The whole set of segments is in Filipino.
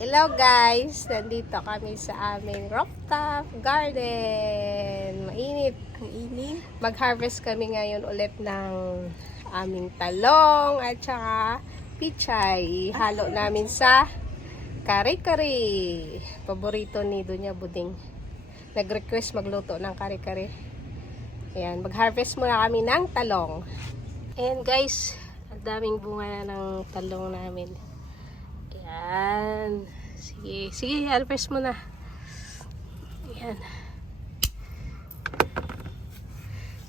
Hello guys! Nandito kami sa aming rooftop garden. Mainit. Mag-harvest kami ngayon ulit ng aming talong at saka pichay. Ihalo namin sa kare-kare. Paborito ni Dunya Buding. Nag-request magluto ng kare-kare. Ayan, mag-harvest muna kami ng talong. Ayan guys, ang daming bunga na ng talong namin. Ayan. Sige, harvest mo na. Ayan.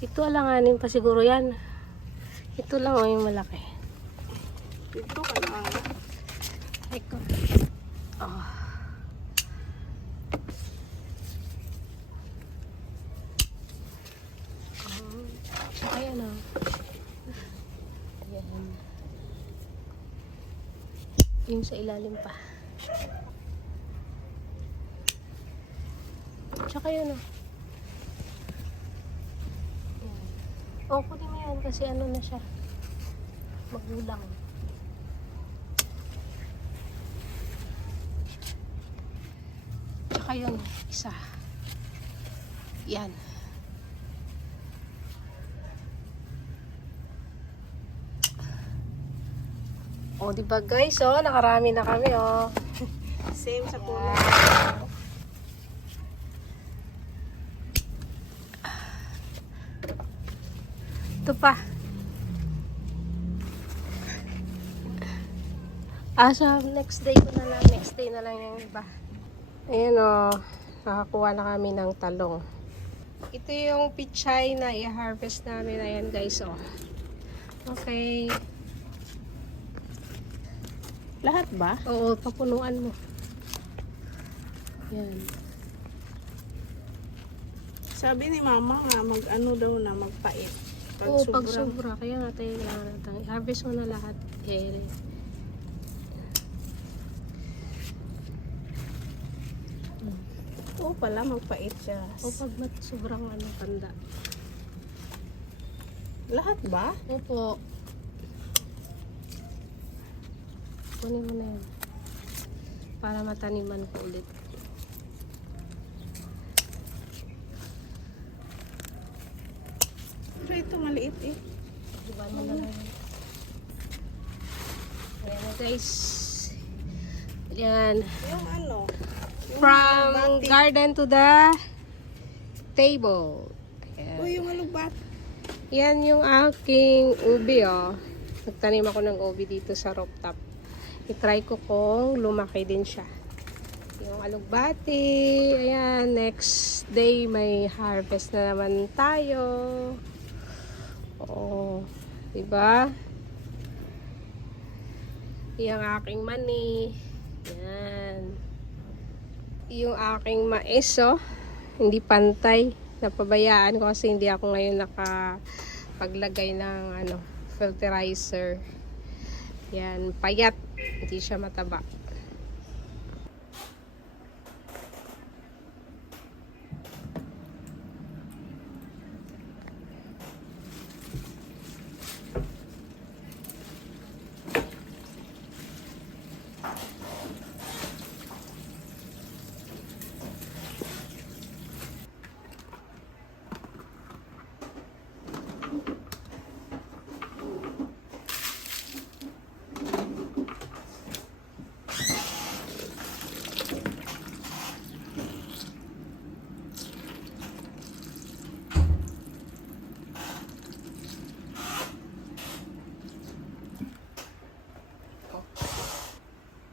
Ito alanganin pa siguro yan. Ito lang o yung malaki. Ito ka lang. Eko. Oh. Ayan o. Ayan. Yung sa ilalim pa. Tsaka yun o. O, kunin mo yan kasi ano na siya. Magulang. Tsaka yun, isa. Yan. O, diba guys, oh, nakarami na kami, oh. Same sa kulay. Ito pa. So next day na lang yung iba. Ayan o, nakakuha na kami ng talong. Ito yung pichay na i-harvest namin. Ayan guys o. Okay. Lahat ba? Oo, papunuan mo. Yan. Sabi ni mama nga, mag-ano daw na, magpait. Oo, pag sobra. Kaya nga tayo kailangan i-harvest mo na lahat. Eh, Oo pala, magpait siya. o pag sobrang ano, tanda. Lahat ba? Opo. Kunin mo na yan. Para mataniman ko ulit. Pero ito maliit eh. Diba mo na lang. Ayan na guys. Ayan. Yung ano? From garden to the table. Ayan. O yung alugbat. Yan yung aking ubi oh. Nagtanim ako ng ubi dito sa rooftop. I-try ko kung lumaki din siya. Yung alugbati. Ayan, next day may harvest na naman tayo. Oo. Diba? Yung aking mani. Yan. Yung aking mais, oh. Hindi pantay. Napabayaan ko kasi hindi ako ngayon nakapaglagay ng ano, fertilizer. Yan, payat. Hindi siya mataba.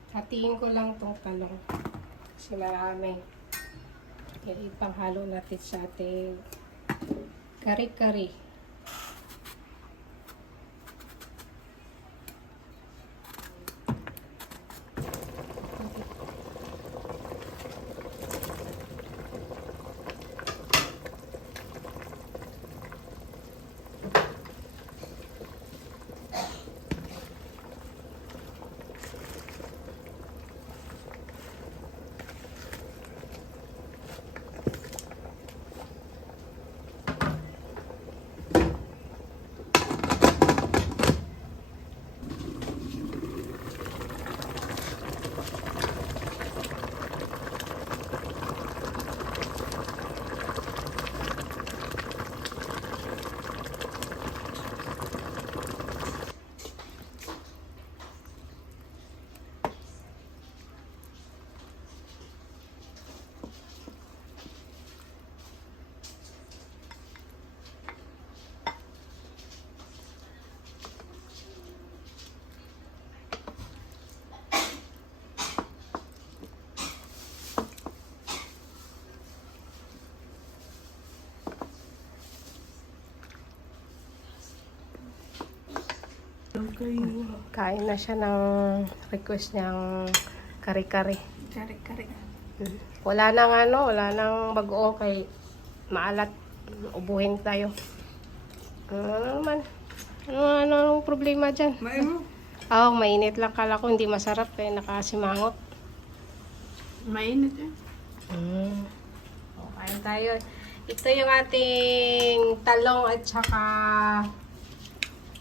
Hatiin ko lang tong talong kasi marami. Kaya ipanghalo natin sa ating kare-kare. Kayo. Kain na siya ng request niyang kare-kare. Kare-kare. Wala nang wala nang bago kay maalat. Ubuhin tayo. Ano naman? Anong problema dyan? May mo? Mainit lang kala ko. Hindi masarap kaya nakasimangot. Mainit eh. Kain tayo. Ito yung ating talong at saka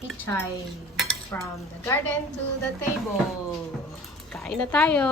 pichay. From the garden to the table. Kain na tayo.